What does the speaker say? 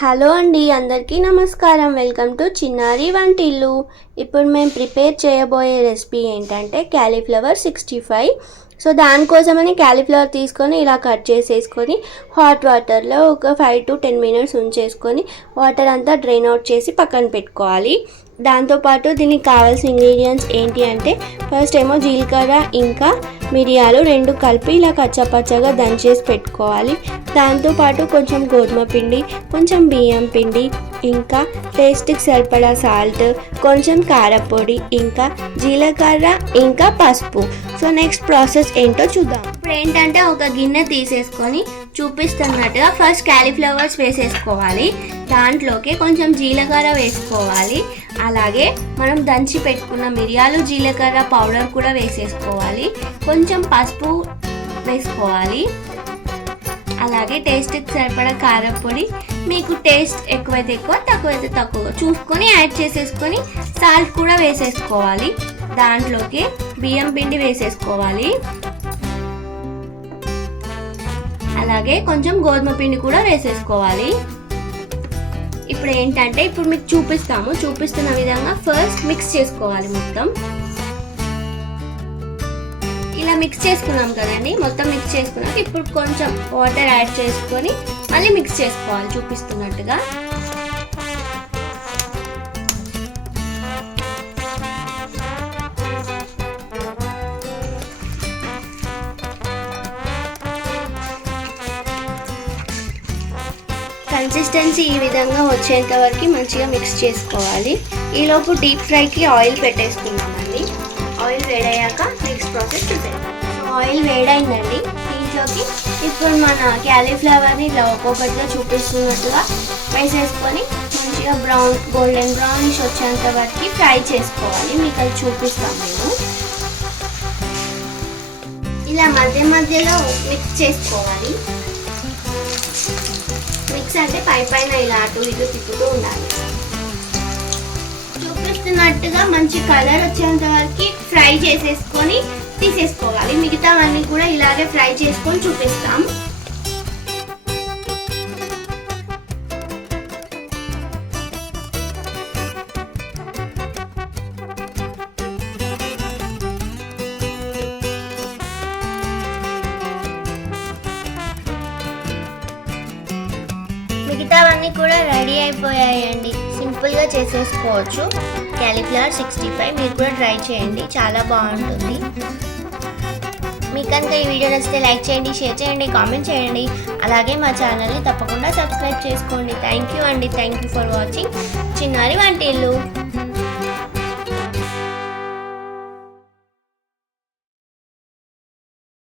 Hello అండి, అందరికీ నమస్కారం. వెల్కమ్ టు చిన్నారి వంటిల్లు. ఇప్పుడు మేము ప్రిపేర్ చేయబోయే రెసిపీ ఏంటంటే క్యాలీఫ్లవర్ 65. సో దానికోసమని క్యాలీఫ్లవర్ తీసుకొని ఇలా కట్ చేసేసుకొని హాట్ వాటర్లో ఒక 5 to 10 minutes ఉంచేసుకొని వాటర్ అంతా డ్రైన్ అవుట్ చేసి పక్కన పెట్టుకోవాలి. దాంతోపాటు దీనికి కావాల్సిన ఇంగ్రీడియంట్స్ ఏంటి అంటే ఫస్ట్ ఏమో జీలకర్ర ఇంకా మిరియాలు రెండు కలిపి ఇలా కచ్చాపచ్చగా దంచేసి పెట్టుకోవాలి. దాంతోపాటు కొంచెం గోధుమ పిండి, కొంచెం బియ్యం పిండి, ఇంకా టేస్ట్కి సరిపడా సాల్ట్, కొంచెం కారపొడి, ఇంకా జీలకర్ర, ఇంకా పసుపు. సో నెక్స్ట్ ప్రాసెస్ ఏంటో చూద్దాం. ఇప్పుడు ఏంటంటే ఒక గిన్నె తీసేసుకొని చూపిస్తున్నట్టుగా ఫస్ట్ క్యాలీఫ్లవర్స్ వేసేసుకోవాలి. దాంట్లోకి కొంచెం జీలకర్ర వేసుకోవాలి. అలాగే మనం దంచి పెట్టుకున్న మిరియాలు జీలకర్ర పౌడర్ కూడా వేసేసుకోవాలి. కొంచెం పసుపు వేసుకోవాలి. అలాగే టేస్ట్కి సరిపడా కారపొడి, మీకు టేస్ట్ ఎక్కువైతే ఎక్కువ తక్కువైతే తక్కువ చూసుకొని యాడ్ చేసేసుకొని సాల్ట్ కూడా వేసేసుకోవాలి. దాంట్లోకి బియ్యం పిండి వేసేసుకోవాలి. అలాగే కొంచెం గోధుమ పిండి కూడా వేసేసుకోవాలి. ఇప్పుడు ఏంటంటే ఇప్పుడు మీకు చూపిస్తున్న విధంగా ఫస్ట్ మిక్స్ చేసుకోవాలి. మొత్తం ఇలా మిక్స్ చేసుకున్నాం కదండి. మొత్తం మిక్స్ చేసుకున్నాక ఇప్పుడు కొంచెం వాటర్ యాడ్ చేసుకొని మళ్ళీ మిక్స్ చేసుకోవాలి చూపిస్తున్నట్టుగా. కన్సిస్టెన్సీ ఈ విధంగా వచ్చేంత వరకు మంచిగా మిక్స్ చేసుకోవాలి. ఈలోపు డీప్ ఫ్రైకి ఆయిల్ పెట్టేసుకున్నామండి. ఆయిల్ వేడయ్యాక నెక్స్ట్ ప్రాసెస్ చూద్దాం. ఆయిల్ వేడైందండి. దీంట్లోకి ఇప్పుడు మన క్యాలీఫ్లవర్ని ఇలా ఒక్కొక్కటిగా చూపిస్తున్నట్టుగా వేసేసుకొని మంచిగా గోల్డెన్ బ్రౌనిష్ వచ్చేంత వరకు ఫ్రై చేసుకోవాలి. మీకు అది చూపిస్తాం మేము. ఇలా మధ్య మధ్యలో మిక్స్ చేసుకోవాలి. మిక్స్ అంటే పైన ఇలా అటు ఇటు తిప్పుతూ ఉండాలి. చూపిస్తున్నట్టుగా మంచి కలర్ వచ్చేంత వరకు ఫ్రై చేసేసుకొని తీసేసుకోవాలి. మిగతావన్నీ కూడా ఇలాగే ఫ్రై చేసుకొని చూపిస్తాం. మిగతావన్నీ కూడా రెడీ అయిపోయాయండి. సింపుల్గా చేసేసుకోవచ్చు. క్యాలీఫ్లవర్ 65 మీరు కూడా ట్రై చేయండి, చాలా బాగుంటుంది. మీకు కనుక ఈ వీడియో నచ్చితే లైక్ చేయండి, షేర్ చేయండి, కామెంట్ చేయండి. అలాగే మా ఛానల్ని తప్పకుండా సబ్స్క్రైబ్ చేసుకోండి. థ్యాంక్ యూ అండి. థ్యాంక్ యూ ఫర్ వాచింగ్ చిన్నారి వంటిల్లు.